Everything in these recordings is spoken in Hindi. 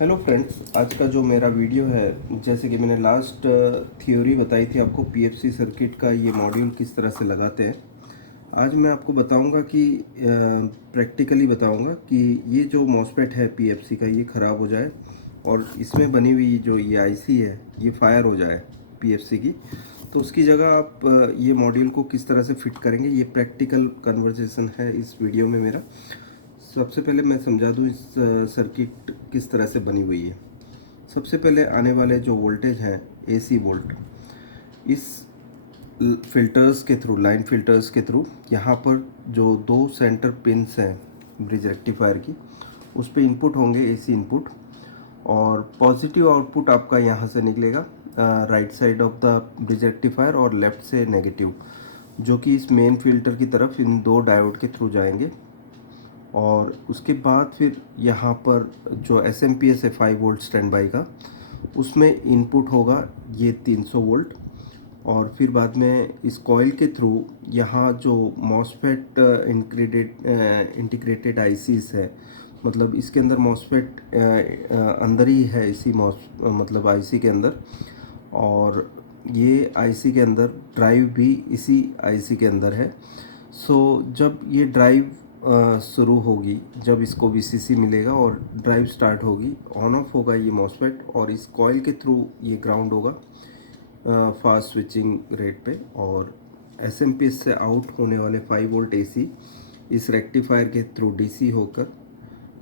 हेलो फ्रेंड्स, आज का जो मेरा वीडियो है, जैसे कि मैंने लास्ट थ्योरी बताई थी आपको पीएफसी सर्किट का, ये मॉड्यूल किस तरह से लगाते हैं। आज मैं आपको बताऊंगा कि प्रैक्टिकली बताऊंगा कि ये जो मॉसफेट है पीएफसी का, ये ख़राब हो जाए और इसमें बनी हुई जो ये आईसी है ये फायर हो जाए पीएफसी की, तो उसकी जगह आप ये मॉड्यूल को किस तरह से फिट करेंगे, ये प्रैक्टिकल कन्वर्सेशन है इस वीडियो में मेरा। सबसे पहले मैं समझा दूं इस सर्किट किस तरह से बनी हुई है। सबसे पहले आने वाले जो वोल्टेज हैं एसी वोल्ट, इस फिल्टर्स के थ्रू, लाइन फिल्टर्स के थ्रू, यहाँ पर जो दो सेंटर पिन्स हैं ब्रिज रेक्टिफायर की, उस पे इनपुट होंगे एसी इनपुट, और पॉजिटिव आउटपुट आपका यहाँ से निकलेगा right side of the bridge rectifier, और लेफ़्ट से नेगेटिव, जो कि इस मेन फिल्टर की तरफ इन दो डायोड के थ्रू जाएंगे। और उसके बाद फिर यहाँ पर जो एस एम पी एस है 5 वोल्ट स्टैंड बाई का, उसमें इनपुट होगा ये 300 वोल्ट। और फिर बाद में इस कॉइल के थ्रू यहाँ जो मॉसफेट इंटीग्रेटेड आईसीस है, मतलब इसके अंदर मॉसफेट अंदर ही है इसी मतलब आईसी के अंदर, और ये आईसी के अंदर ड्राइव भी इसी आईसी के अंदर है। सो जब ये ड्राइव शुरू होगी, जब इसको वीसीसी मिलेगा और ड्राइव स्टार्ट होगी, ऑन ऑफ होगा ये मॉसफेट, और इस कॉइल के थ्रू ये ग्राउंड होगा फास्ट स्विचिंग रेट पे, और एसएमपीएस से आउट होने वाले 5 वोल्ट एसी इस रेक्टिफायर के थ्रू डीसी होकर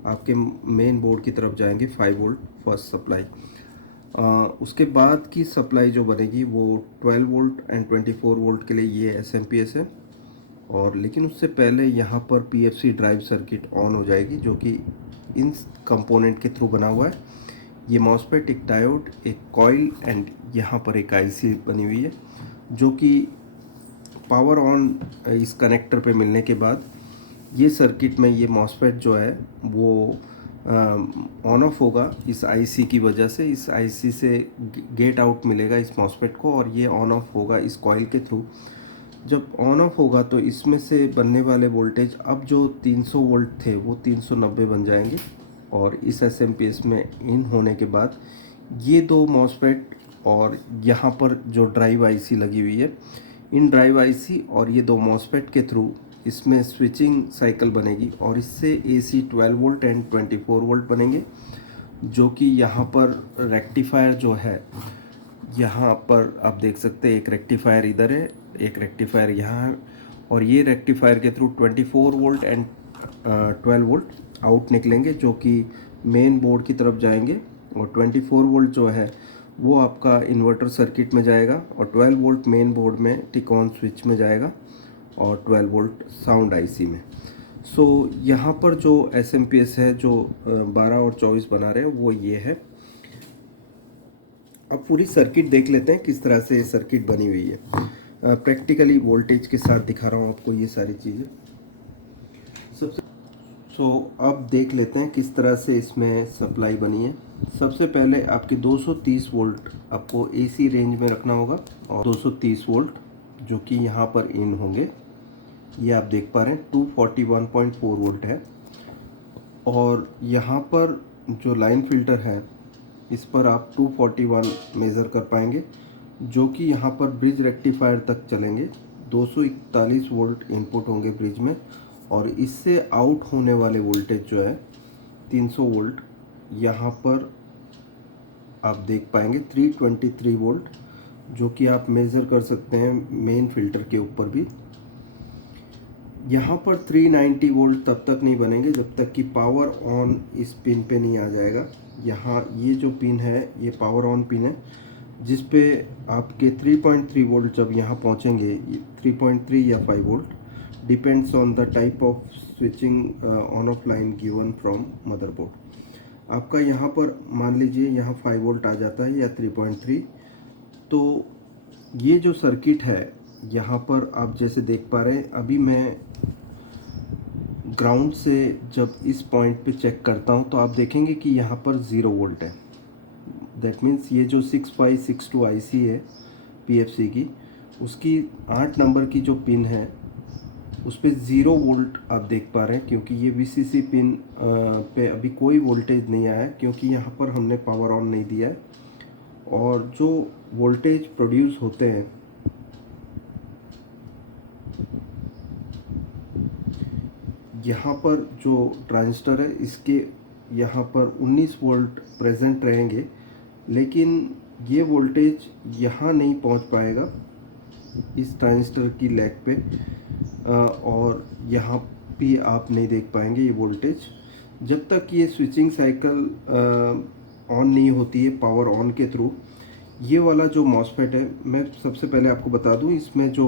आपके मेन बोर्ड की तरफ जाएंगे 5 वोल्ट फर्स्ट सप्लाई। उसके बाद की सप्लाई जो बनेगी वो 12 वोल्ट एंड 24 वोल्ट के लिए ये एसएमपीएस है। और लेकिन उससे पहले यहाँ पर पीएफसी ड्राइव सर्किट ऑन हो जाएगी, जो कि इन कंपोनेंट के थ्रू बना हुआ है। ये मॉसफेट, एक डायोड, एक कॉइल एंड यहाँ पर एक आईसी बनी हुई है, जो कि पावर ऑन इस कनेक्टर पे मिलने के बाद ये सर्किट में ये मॉसफेट जो है वो ऑन ऑफ होगा इस आईसी की वजह से। इस आईसी से गेट आउट मिलेगा इस मॉसफेट को, और ये ऑन ऑफ होगा इस कॉइल के थ्रू। जब ऑन ऑफ होगा तो इसमें से बनने वाले वोल्टेज अब जो 300 वोल्ट थे वो 390 बन जाएंगे, और इस एसएमपीएस में इन होने के बाद ये दो मॉसफेट और यहाँ पर जो ड्राइव आईसी लगी हुई है, इन ड्राइव आईसी और ये दो मॉसफेट के थ्रू इसमें स्विचिंग साइकिल बनेगी, और इससे एसी 12 वोल्ट एंड 24 वोल्ट बनेंगे, जो कि यहाँ पर रेक्टिफायर जो है, यहाँ पर आप देख सकते हैं एक रेक्टिफायर इधर है, एक रेक्टिफायर यहाँ है, और ये रेक्टिफायर के through 24 volt and 12 volt out निकलेंगे, जो कि मेन बोर्ड की तरफ जाएंगे। और 24 वोल्ट जो है वो आपका इन्वर्टर सर्किट में जाएगा, और 12 वोल्ट मेन बोर्ड में टिक ऑन स्विच में जाएगा, और 12 वोल्ट साउंड आईसी में। सो यहाँ पर जो एसएमपीएस है जो 12 और 24 बना रहे हैं वो ये है। अब पूरी सर्किट देख लेते हैं किस तरह से सर्किट बनी हुई है। प्रैक्टिकली वोल्टेज के साथ दिखा रहा हूँ आपको ये सारी चीज़ें। सबसे अब देख लेते हैं किस तरह से इसमें सप्लाई बनी है। सबसे पहले आपके 230 वोल्ट आपको एसी रेंज में रखना होगा, और 230 वोल्ट जो कि यहाँ पर इन होंगे, ये आप देख पा रहे हैं 241.4 वोल्ट है। और यहाँ पर जो लाइन फिल्टर है इस पर आप 241 मेज़र कर पाएंगे, जो कि यहाँ पर ब्रिज रेक्टिफायर तक चलेंगे। 241 वोल्ट इनपुट होंगे ब्रिज में, और इससे आउट होने वाले वोल्टेज जो है 300 वोल्ट, यहाँ पर आप देख पाएंगे 323 वोल्ट, जो कि आप मेज़र कर सकते हैं मेन फिल्टर के ऊपर भी। यहाँ पर 390 वोल्ट तब तक नहीं बनेंगे जब तक कि पावर ऑन इस पिन पे नहीं आ जाएगा। यहाँ ये जो पिन है ये पावर ऑन पिन है, जिस पे आपके 3.3 वोल्ट जब यहाँ पहुँचेंगे, 3.3 या 5 volt, depends on the type of switching on off line given from motherboard. आपका यहाँ पर मान लीजिए यहाँ 5 वोल्ट आ जाता है या 3.3, तो ये जो सर्किट है यहाँ पर आप जैसे देख पा रहे हैं, अभी मैं ग्राउंड से जब इस पॉइंट पे चेक करता हूँ तो आप देखेंगे कि यहाँ पर 0 वोल्ट है। दैट मीन्स ये जो 6562 आईसी है पीएफसी की, उसकी 8 नंबर की जो पिन है उस पे 0 वोल्ट आप देख पा रहे हैं, क्योंकि ये वीसीसी पिन पे अभी कोई वोल्टेज नहीं आया है, क्योंकि यहाँ पर हमने पावर ऑन नहीं दिया है। और जो वोल्टेज प्रोड्यूस होते हैं, यहाँ पर जो ट्रांजिस्टर है इसके यहाँ पर 19 वोल्ट प्रेजेंट रहेंगे, लेकिन ये वोल्टेज यहाँ नहीं पहुँच पाएगा इस ट्रांजिस्टर की लैग पे, और यहाँ भी आप नहीं देख पाएंगे ये वोल्टेज जब तक ये स्विचिंग साइकिल ऑन नहीं होती है पावर ऑन के थ्रू। ये वाला जो मॉसफेट है, मैं सबसे पहले आपको बता दूं इसमें जो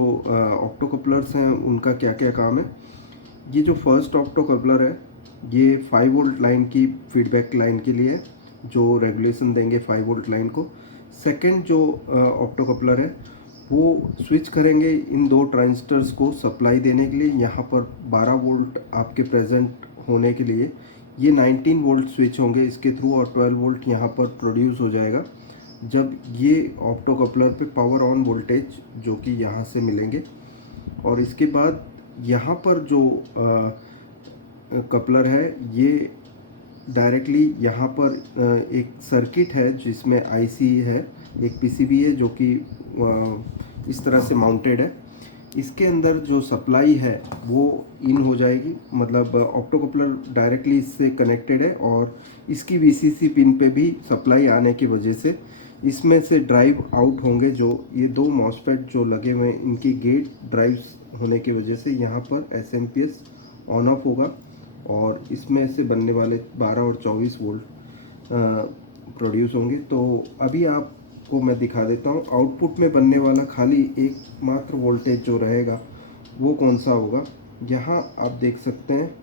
ऑप्टो कपलर्स हैं उनका क्या क्या काम है। ये जो फर्स्ट ऑप्टो कपलर है ये 5 वोल्ट लाइन की फीडबैक लाइन के लिए है, जो रेगुलेशन देंगे 5 वोल्ट लाइन को। सेकंड जो ऑप्टो कपलर है वो स्विच करेंगे इन दो ट्रांजिस्टर्स को सप्लाई देने के लिए। यहाँ पर 12 वोल्ट आपके प्रेजेंट होने के लिए ये 19 वोल्ट स्विच होंगे इसके थ्रू, और 12 वोल्ट यहाँ पर प्रोड्यूस हो जाएगा जब ये ऑप्टो कपलर पे पावर ऑन वोल्टेज जो कि यहाँ से मिलेंगे। और इसके बाद यहाँ पर जो कपलर है ये डायरेक्टली यहाँ पर एक सर्किट है जिसमें आईसी है, एक पीसीबी है जो कि इस तरह से माउंटेड है। इसके अंदर जो सप्लाई है वो इन हो जाएगी, मतलब ऑप्टो कपलर डायरेक्टली इससे कनेक्टेड है, और इसकी वीसीसी पिन पे भी सप्लाई आने की वजह से इसमें से ड्राइव आउट होंगे। जो ये दो मॉसफेट जो लगे हुए हैं इनकी गेट ड्राइव्स होने की वजह से यहाँ पर एसएमपीएस ऑन ऑफ होगा, और इसमें से बनने वाले 12 और 24 वोल्ट प्रोड्यूस होंगे। तो अभी आपको मैं दिखा देता हूँ आउटपुट में बनने वाला खाली एकमात्र वोल्टेज जो रहेगा वो कौन सा होगा। यहाँ आप देख सकते हैं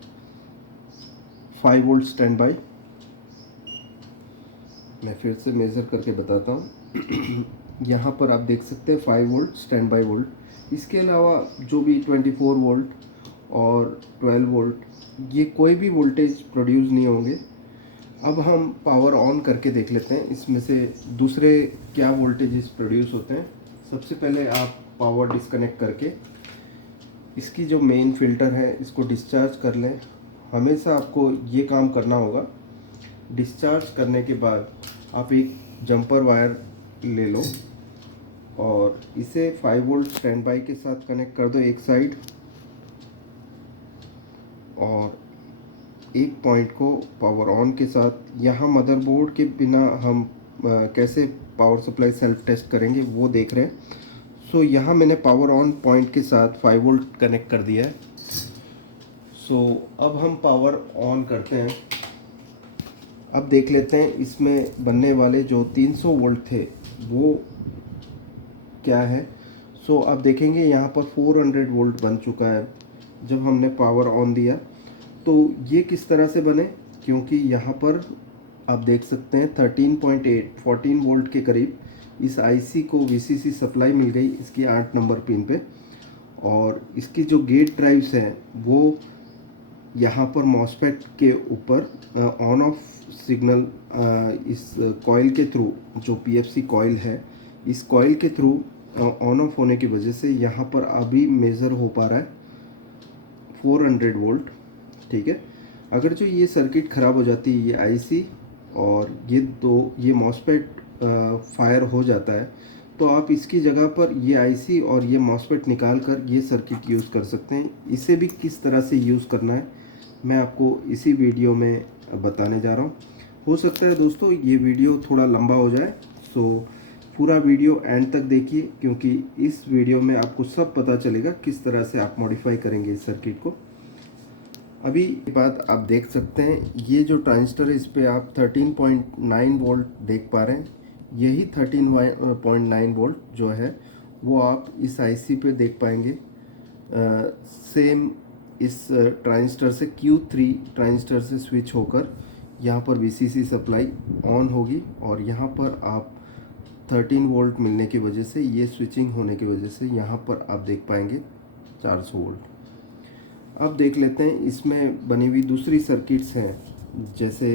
5 वोल्ट स्टैंड बाई, मैं फिर से मेज़र करके बताता हूँ। यहाँ पर आप देख सकते हैं 5 वोल्ट स्टैंड बाई वोल्ट। इसके अलावा जो भी 24 वोल्ट और 12 वोल्ट ये कोई भी वोल्टेज प्रोड्यूस नहीं होंगे। अब हम पावर ऑन करके देख लेते हैं इसमें से दूसरे क्या वोल्टेजेस प्रोड्यूस होते हैं। सबसे पहले आप पावर डिस्कनेक्ट करके इसकी जो मेन फ़िल्टर है इसको डिस्चार्ज कर लें। हमेशा आपको ये काम करना होगा। डिस्चार्ज करने के बाद आप एक जंपर वायर ले लो और इसे 5 वोल्ट स्टैंड बाई के साथ कनेक्ट कर दो एक साइड, और एक पॉइंट को पावर ऑन के साथ। यहाँ मदरबोर्ड के बिना हम कैसे पावर सप्लाई सेल्फ टेस्ट करेंगे वो देख रहे हैं। सो यहाँ मैंने पावर ऑन पॉइंट के साथ 5 वोल्ट कनेक्ट कर दिया है। सो अब हम पावर ऑन करते हैं। अब देख लेते हैं इसमें बनने वाले जो 300 वोल्ट थे वो क्या है। सो अब देखेंगे यहाँ पर 400 वोल्ट बन चुका है जब हमने पावर ऑन दिया। तो ये किस तरह से बने, क्योंकि यहाँ पर आप देख सकते हैं 13.8 14 वोल्ट के करीब इस आईसी को वीसीसी सप्लाई मिल गई इसकी 8 नंबर पिन पे, और इसकी जो गेट ड्राइव्स हैं वो यहाँ पर मॉसफेट के ऊपर ऑन ऑफ सिग्नल इस कॉइल के थ्रू, जो पीएफसी कॉइल है इस कॉइल के थ्रू ऑन ऑफ होने की वजह से यहाँ पर अभी मेज़र हो पा रहा है 400 वोल्ट। ठीक है, अगर जो ये सर्किट ख़राब हो जाती है ये आईसी और ये मॉसफेट फायर हो जाता है, तो आप इसकी जगह पर ये आईसी और ये मॉसफेट निकाल कर ये सर्किट यूज़ कर सकते हैं। इसे भी किस तरह से यूज़ करना है मैं आपको इसी वीडियो में बताने जा रहा हूँ। हो सकता है दोस्तों ये वीडियो थोड़ा लंबा हो जाए, सो पूरा वीडियो एंड तक देखिए, क्योंकि इस वीडियो में आपको सब पता चलेगा किस तरह से आप मॉडिफाई करेंगे इस सर्किट को। अभी बात आप देख सकते हैं ये जो ट्रांजिस्टर है इस पर आप 13.9 वोल्ट देख पा रहे हैं। यही 13.9 वोल्ट जो है वो आप इस आईसी पे देख पाएंगे। सेम इस ट्रांजिस्टर से Q3 ट्रांजिस्टर से स्विच होकर यहाँ पर वीसीसी सप्लाई ऑन होगी, और यहाँ पर आप 13 वोल्ट मिलने की वजह से ये स्विचिंग होने की वजह से यहाँ पर आप देख पाएंगे 400 वोल्ट। अब देख लेते हैं इसमें बनी हुई दूसरी सर्किट्स हैं। जैसे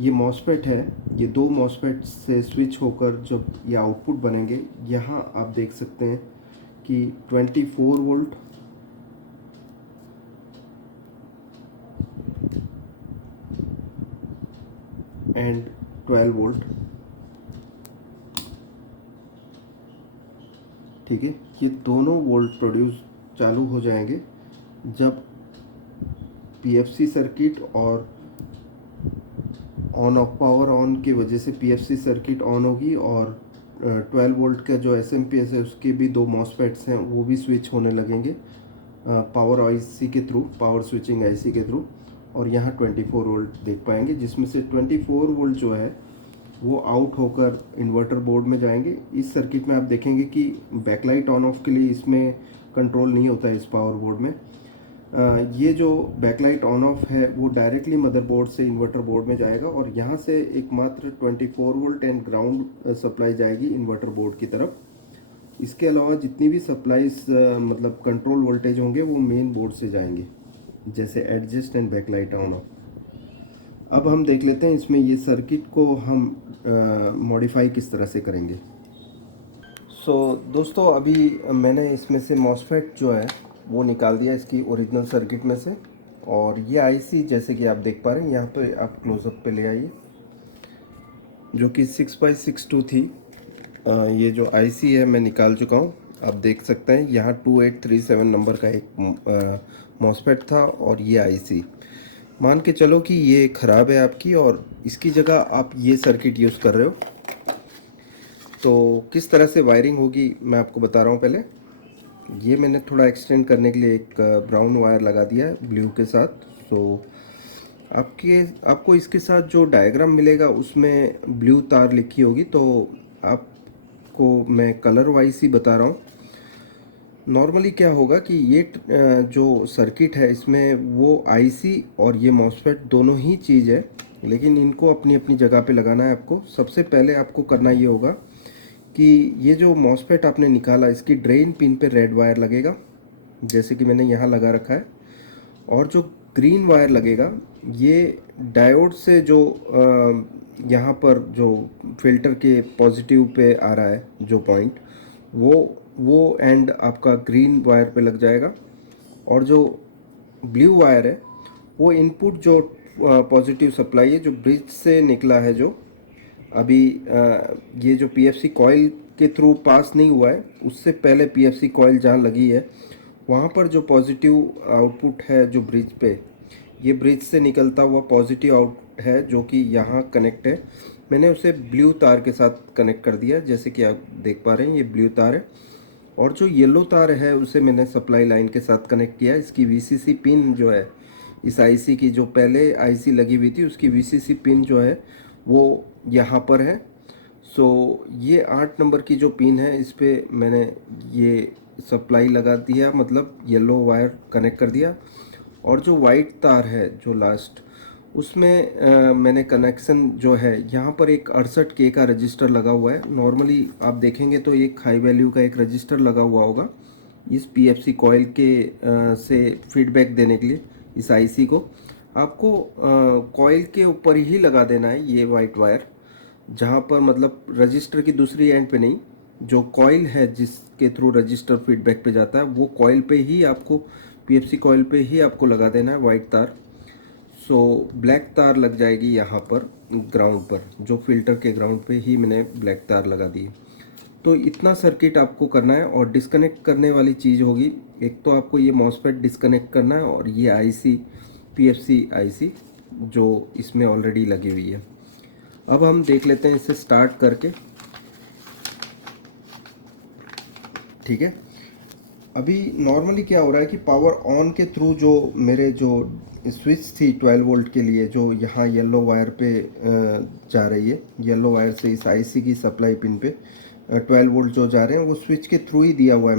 ये मॉसफेट है, ये दो मॉसफेट से स्विच होकर जब ये आउटपुट बनेंगे, यहाँ आप देख सकते हैं कि 24 वोल्ट एंड 12 वोल्ट। ठीक है, ये दोनों वोल्ट प्रोड्यूस चालू हो जाएंगे जब पीएफसी सर्किट और ऑन ऑफ पावर ऑन की वजह से पीएफसी सर्किट ऑन होगी, और 12 वोल्ट का जो एसएमपीएस है उसके भी दो मॉसफेट्स हैं वो भी स्विच होने लगेंगे पावर आईसी के थ्रू, पावर स्विचिंग आईसी के थ्रू। और यहाँ 24 वोल्ट देख पाएंगे, जिसमें से 24 वोल्ट जो है वो आउट होकर इन्वर्टर बोर्ड में जाएंगे। इस सर्किट में आप देखेंगे कि बैकलाइट ऑन ऑफ के लिए इसमें कंट्रोल नहीं होता है इस पावर बोर्ड में। ये जो बैकलाइट ऑन ऑफ है वो डायरेक्टली मदरबोर्ड से इन्वर्टर बोर्ड में जाएगा, और यहाँ से एकमात्र 24 वोल्ट एंड ग्राउंड सप्लाई जाएगी इन्वर्टर बोर्ड की तरफ। इसके अलावा जितनी भी सप्लाईज मतलब कंट्रोल वोल्टेज होंगे वो मेन बोर्ड से जाएंगे, जैसे adjust and backlight on off. अब हम देख लेते हैं इसमें ये सर्किट को हम मॉडिफाई किस तरह से करेंगे। दोस्तों अभी मैंने इसमें से मॉसफेट जो है वो निकाल दिया इसकी ओरिजिनल सर्किट में से, और ये आईसी जैसे कि आप देख पा रहे हैं यहाँ पे, आप क्लोजअप पे ले आइए, जो कि 6x62 थी। ये जो आईसी है मैं निकाल चुका हूँ, आप देख सकते हैं यहाँ 2837 नंबर का एक मॉसफेट था, और ये आईसी मान के चलो कि ये ख़राब है आपकी, और इसकी जगह आप ये सर्किट यूज़ कर रहे हो। तो किस तरह से वायरिंग होगी मैं आपको बता रहा हूँ। पहले ये मैंने थोड़ा एक्सटेंड करने के लिए एक ब्राउन वायर लगा दिया है ब्लू के साथ। आपको इसके साथ जो डायग्राम मिलेगा उसमें ब्लू तार लिखी होगी, तो आपको मैं कलर वाइज ही बता रहा हूँ। नॉर्मली क्या होगा कि ये जो सर्किट है इसमें वो आईसी और ये मॉसफेट दोनों ही चीज़ है, लेकिन इनको अपनी अपनी जगह पे लगाना है आपको। सबसे पहले आपको करना ये होगा कि ये जो मॉसफेट आपने निकाला इसकी ड्रेन पिन पे रेड वायर लगेगा, जैसे कि मैंने यहाँ लगा रखा है, और जो ग्रीन वायर लगेगा ये डायोड से जो यहाँ पर जो फिल्टर के पॉजिटिव पे आ रहा है जो पॉइंट, वो एंड आपका ग्रीन वायर पे लग जाएगा। और जो ब्लू वायर है वो इनपुट जो पॉजिटिव सप्लाई है जो ब्रिज से निकला है, जो अभी ये जो पीएफसी कॉइल के थ्रू पास नहीं हुआ है, उससे पहले पीएफसी कॉइल जहाँ लगी है वहाँ पर जो पॉजिटिव आउटपुट है जो ब्रिज पे, ये ब्रिज से निकलता हुआ पॉजिटिव आउट है जो कि यहाँ कनेक्ट है। मैंने उसे ब्लू तार के साथ कनेक्ट कर दिया, जैसे कि आप देख पा रहे हैं ये ब्लू तार है। और जो येलो तार है उसे मैंने सप्लाई लाइन के साथ कनेक्ट किया। इसकी वीसीसी पिन जो है इस आईसी की, जो पहले आईसी लगी हुई थी उसकी वीसीसी पिन जो है वो यहाँ पर है। ये 8 नंबर की जो पिन है इस पे मैंने ये सप्लाई लगा दिया, मतलब येलो वायर कनेक्ट कर दिया। और जो वाइट तार है जो लास्ट, उसमें मैंने कनेक्शन जो है यहाँ पर एक 68K का रजिस्टर लगा हुआ है। नॉर्मली आप देखेंगे तो एक हाई वैल्यू का एक रजिस्टर लगा हुआ होगा इस पीएफसी कॉइल के से फीडबैक देने के लिए। इस आईसी को आपको कॉइल के ऊपर ही लगा देना है ये वाइट वायर, जहाँ पर मतलब रजिस्टर की दूसरी एंड पे नहीं, जो कॉइल है जिसके थ्रू रजिस्टर फीडबैक पे जाता है वो कॉइल पे ही आपको, पीएफसी कॉइल पे ही आपको लगा देना है वाइट तार। ब्लैक तार लग जाएगी यहाँ पर ग्राउंड पर, जो फिल्टर के ग्राउंड पे ही मैंने ब्लैक तार लगा दी। तो इतना सर्किट आपको करना है, और डिस्कनेक्ट करने वाली चीज़ होगी, एक तो आपको ये मॉसफेट डिस्कनेक्ट करना है, और ये आईसी पीएफसी आईसी जो इसमें ऑलरेडी लगी हुई है। अब हम देख लेते हैं इसे स्टार्ट करके। ठीक है, अभी नॉर्मली क्या हो रहा है कि पावर ऑन के थ्रू जो मेरे जो स्विच थी 12 वोल्ट के लिए, जो यहाँ येलो वायर पे जा रही है, येलो वायर से इस आईसी की सप्लाई पिन पे 12 वोल्ट जो जा रहे हैं वो स्विच के थ्रू ही दिया हुआ है।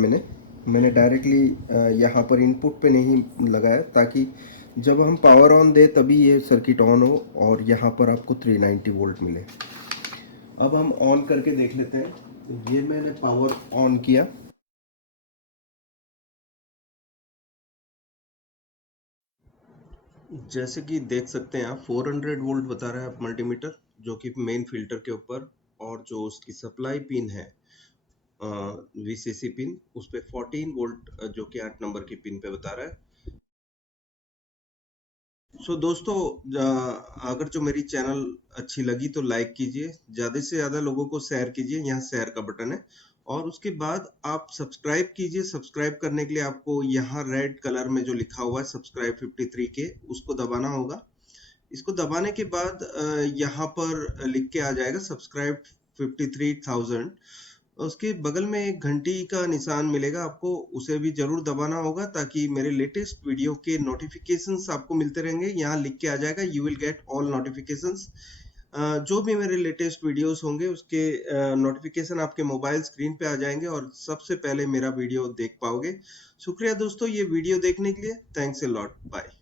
मैंने डायरेक्टली यहाँ पर इनपुट पे नहीं लगाया, ताकि जब हम पावर ऑन दे तभी ये सर्किट ऑन हो और यहाँ पर आपको 390 वोल्ट मिले। अब हम ऑन करके देख लेते हैं। ये मैंने पावर ऑन किया, जैसे कि देख सकते हैं आप 400 वोल्ट बता रहा है आप मल्टीमीटर, जो कि मेन फिल्टर के ऊपर, और जो उसकी सप्लाई पिन है वीसीसी पिन उस पे 14 वोल्ट जो कि 8 नंबर की पिन पे बता रहा है। दोस्तों, अगर जो मेरी चैनल अच्छी लगी तो लाइक कीजिए, ज़्यादा से ज़्यादा लोगों को शेयर कीजिए, यहाँ शेयर का बटन है। और उसके बाद आप सब्सक्राइब कीजिए। सब्सक्राइब करने के लिए आपको यहाँ रेड कलर में जो लिखा हुआ है सब्सक्राइब 53 के, उसको दबाना होगा। इसको दबाने के बाद यहाँ पर लिख के आ जाएगा सब्सक्राइब 53,000। उसके बगल में एक घंटी का निशान मिलेगा आपको, उसे भी जरूर दबाना होगा ताकि मेरे लेटेस्ट वीडियो के नोटिफिकेशंस आपको मिलते रहेंगे। यहाँ लिख के आ जाएगा you will get all notifications. जो भी मेरे लेटेस्ट वीडियोस होंगे उसके नोटिफिकेशन आपके मोबाइल स्क्रीन पे आ जाएंगे और सबसे पहले मेरा वीडियो देख पाओगे। शुक्रिया दोस्तों ये वीडियो देखने के लिए। Thanks a lot. बाय।